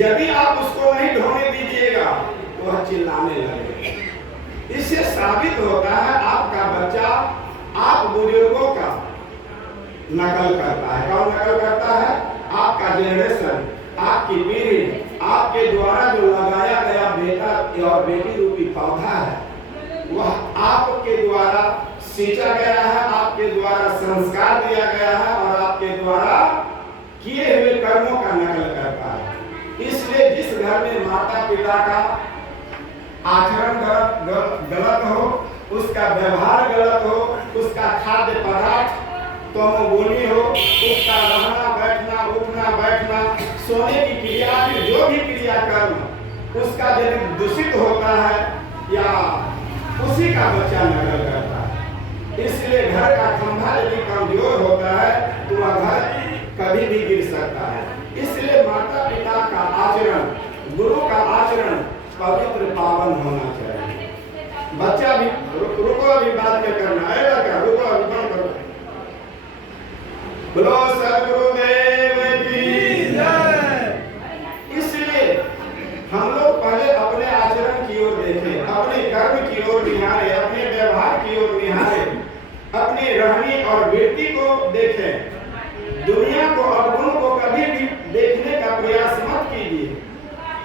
यदि आप उसको नहीं ढोने दीजिएगा तो वह चिल्लाने लगेगा। इससे साबित होता है आपका बच्चा आप बुजुर्गों का नकल करता है। कौन नकल करता है? आपका जनरेशन, आपकी पीढ़ी, आपके द्वारा जो लगाया गया बेटा और बेटी रूपी पौधा है वह आपके द्वारा सींचा गया है, आपके द्वारा संस्कार दिया गया है और आपके द्वारा किए हुए कर्मों का नकल करता है। इसलिए जिस घर में माता पिता का आचरण गलत हो, उसका व्यवहार गलत हो, उसका खाद्य पदार्थ तमोगुणी हो, उसका रहना बैठना उठना बैठना सोने की क्रिया जो भी क्रियाकर्म उसका यदि दूषित होता है या उसी का बच्चा नकल करता है। इसलिए घर का खंभा यदि कमजोर होता है तो वह घर कभी भी गिर सकता है। इसलिए माता पिता का आचरण, गुरु का आचरण पवित्र पावन होना चाहिए। बच्चा भी रुको, अभी बात में करना है लड़का, रुको अभी बंद करो। बोलो सदगुरुदेव की जय। इसलिए हम लोग पहले अपने आचरण की ओर देखें, अपने कर्म की ओर निहारें, अपने व्यवहार की ओर निहारें, अपनी रहनी और वृत्ति को देखें। दुनिया को अवगुण को कभी भी देखने का प्रयास मत कीजिए।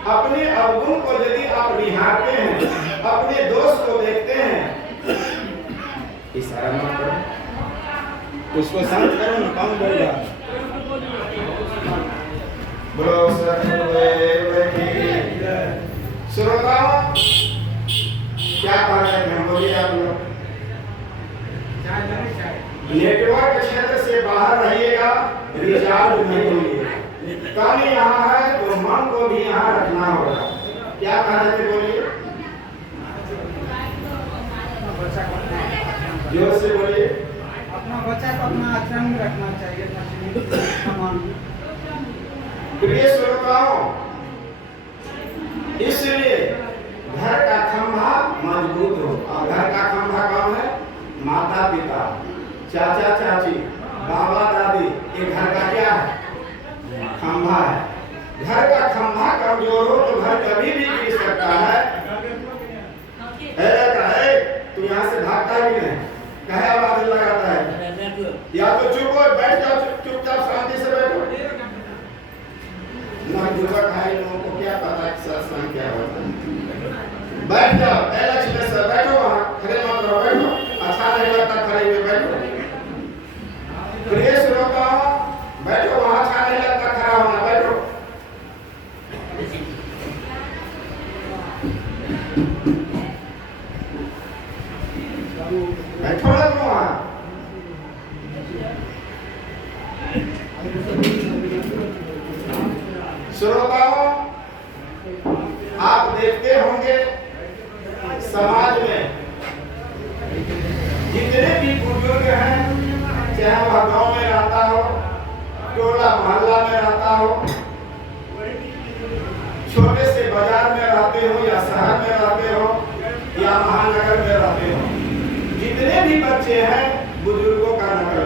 अपने अवगुण को यदि आप निहारते हैं, अपने दोष को देखते हैं, इशारा मत करो, उसको शांत करो ना, कौन बोल रहा है? बोलो सदगुरुदेव की जय। श्रोताओं, क्या कह रहे हैं? बोलिए आप लोग। नेटवर्क क्षेत्र से बाहर रहिएगा, रिचार्ज नहीं होंगे। कल यहाँ है तो मन को भी यहाँ रखना होगा। क्या कह रहे थे? बोलिए, जोर से बोलिए। अपना बच्चा को अपना आचरण में रखना चाहिए। प्रिय श्रोताओं, इसलिए घर का खंभा मजबूत हो। और घर का खंभा कौन है? माता पिता, चाचा चाची, बाबा दादी। ये घर का क्या है? खंभा है। घर का खंभा कमजोर हो तो घर कभी भी गिर सकता है। तू यहाँ से भागता है कि नहीं? कहे आवाज लगाता है? या तो चुप हो, बैठ जाओ, चुपचाप शांति से बैठो। नवयुवक है, लोगों को क्या पता कि सत्संग क्या होता है। बैठ जाओ, लक्ष्य से बैठो, वहाँ खड़े मत रहो, बैठो। अच्छा नहीं लगता खड़े हुए बैठो। प्रिय श्रोताओं, बैठो, वहाँ अच्छा नहीं लगता खड़ा होना, बैठो। बैठो ना तुम वहाँ। श्रोताओं, आप देखते होंगे समाज में जितने भी बुजुर्ग हैं, चाहे वह गांव में रहता हो, टोला मोहल्ला में रहता हो, छोटे से बाजार में रहते हो या शहर में रहते हो या महानगर में रहते हो, जितने भी बच्चे हैं बुजुर्गों का नकल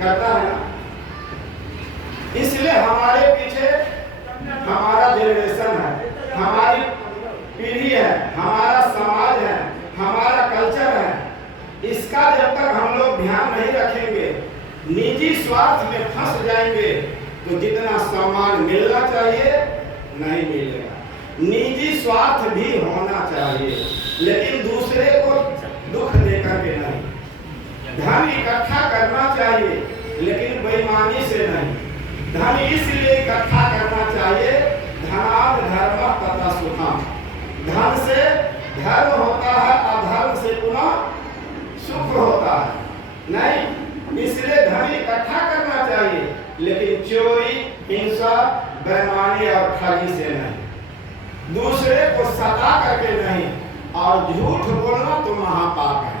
करता है ना। इसलिए हमारे पीछे हमारा जनरेशन है, हमारी पीढ़ी है, हमारा समाज है, हमारा कल्चर है। इसका जब तक हम लोग ध्यान नहीं रखेंगे, निजी स्वार्थ में फंस जाएंगे तो जितना सम्मान मिलना चाहिए नहीं मिलेगा। निजी स्वार्थ भी होना चाहिए, लेकिन दूसरे को दुख देकर के नहीं। धन इकट्ठा करना चाहिए, लेकिन बेईमानी से नहीं। धन इसलिए इकट्ठा करना चाहिए, धनाद धर्म तथा सुखम। धन से धर्म होता है, अधर्म से पुनः सुख होता है। नहीं, इसलिए धन इकट्ठा करना चाहिए, लेकिन चोरी, हिंसा, बेईमानी और ठगी से नहीं। दूसरे को सता करके नहीं, और झूठ बोलना तो महापाप है।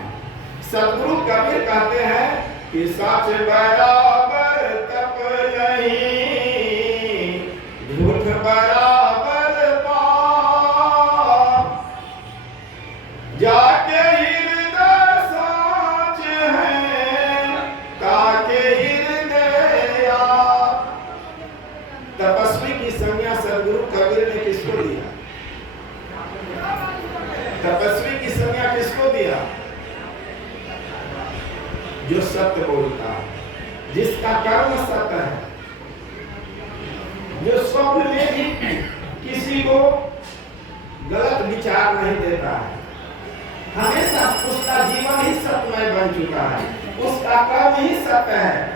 सदगुरु कबीर कहते हैं कि सच बराबर तप नहीं, झूठ बराबर पाप। जाके हृदय साच है, ताके हृदय आप। तपस्वी की संज्ञा सदगुरु जो सत्य बोलता है, जिसका कर्म सत्य है, जो स्वप्न में भी किसी को गलत विचार नहीं देता है, हमेशा उसका जीवन ही सत्यमय बन चुका है, उसका कर्म ही सत्य है।